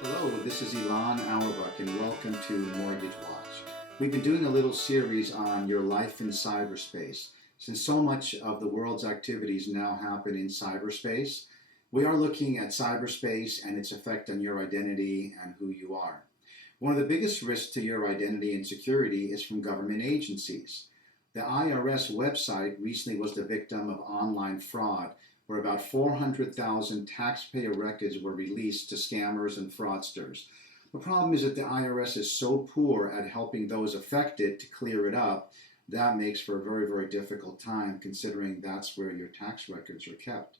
Hello, this is Elon Auerbach and welcome to Mortgage Watch. We've been doing a little series on your life in cyberspace. Since so much of the world's activities now happen in cyberspace, we are looking at cyberspace and its effect on your identity and who you are. One of the biggest risks to your identity and security is from government agencies. The IRS website recently was the victim of online fraud where about 400,000 taxpayer records were released to scammers and fraudsters. The problem is that the IRS is so poor at helping those affected to clear it up, that makes for a very, very difficult time considering that's where your tax records are kept.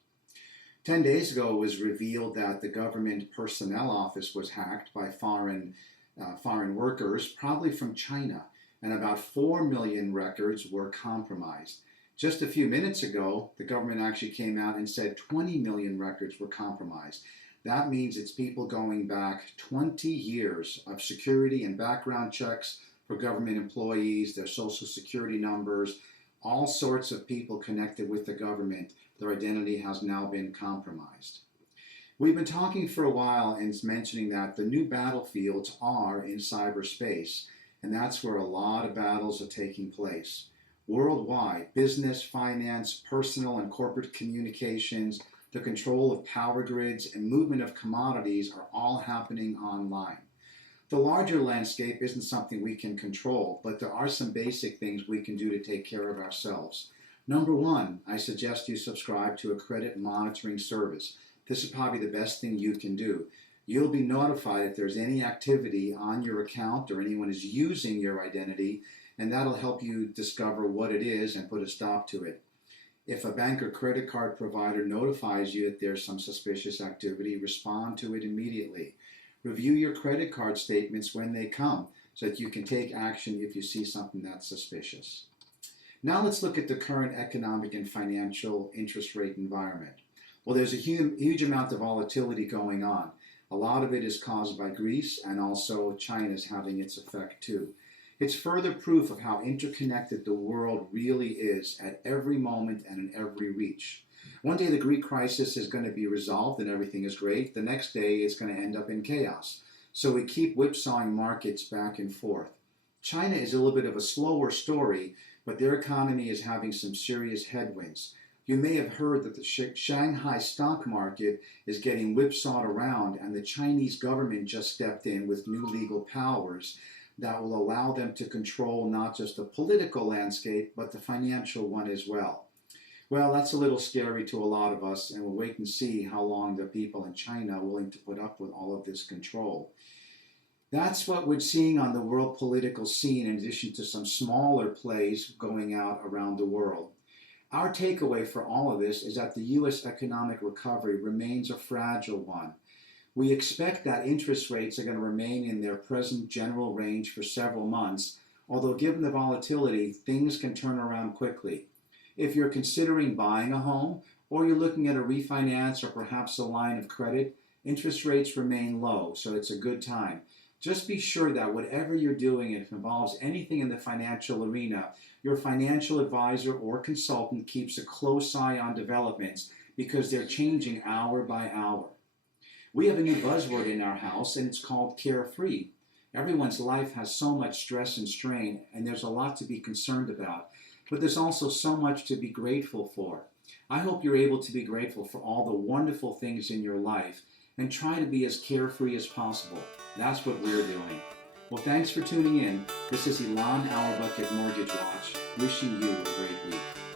10 days ago, it was revealed that the government personnel office was hacked by foreign workers, probably from China, and about 4 million records were compromised. Just a few minutes ago, the government actually came out and said 20 million records were compromised. That means it's people going back 20 years of security and background checks for government employees, their social security numbers, all sorts of people connected with the government. Their identity has now been compromised. We've been talking for a while and mentioning that the new battlefields are in cyberspace, and that's where a lot of battles are taking place. Worldwide, business, finance, personal and corporate communications, the control of power grids, and movement of commodities are all happening online. The larger landscape isn't something we can control, but there are some basic things we can do to take care of ourselves. Number one, I suggest you subscribe to a credit monitoring service. This is probably the best thing you can do. You'll be notified if there's any activity on your account or anyone is using your identity, and that'll help you discover what it is and put a stop to it. If a bank or credit card provider notifies you that there's some suspicious activity, respond to it immediately. Review your credit card statements when they come so that you can take action if you see something that's suspicious. Now let's look at the current economic and financial interest rate environment. Well, there's a huge amount of volatility going on. A lot of it is caused by Greece, and also China's having its effect too. It's further proof of how interconnected the world really is at every moment and in every reach. One day the Greek crisis is going to be resolved and everything is great. The next day it's going to end up in chaos. So we keep whipsawing markets back and forth. China is a little bit of a slower story, but their economy is having some serious headwinds. You may have heard that the Shanghai stock market is getting whipsawed around, and the Chinese government just stepped in with new legal powers that will allow them to control not just the political landscape, but the financial one as well. Well, that's a little scary to a lot of us, and we'll wait and see how long the people in China are willing to put up with all of this control. That's what we're seeing on the world political scene, in addition to some smaller plays going out around the world. Our takeaway for all of this is that the U.S. economic recovery remains a fragile one. We expect that interest rates are going to remain in their present general range for several months, although given the volatility, things can turn around quickly. If you're considering buying a home, or you're looking at a refinance or perhaps a line of credit, interest rates remain low, so it's a good time. Just be sure that whatever you're doing, if it involves anything in the financial arena, your financial advisor or consultant keeps a close eye on developments because they're changing hour by hour. We have a new buzzword in our house, and it's called carefree. Everyone's life has so much stress and strain, and there's a lot to be concerned about, but there's also so much to be grateful for. I hope you're able to be grateful for all the wonderful things in your life and try to be as carefree as possible. That's what we're doing. Well, thanks for tuning in. This is Elon Auerbach at Mortgage Watch, wishing you a great week.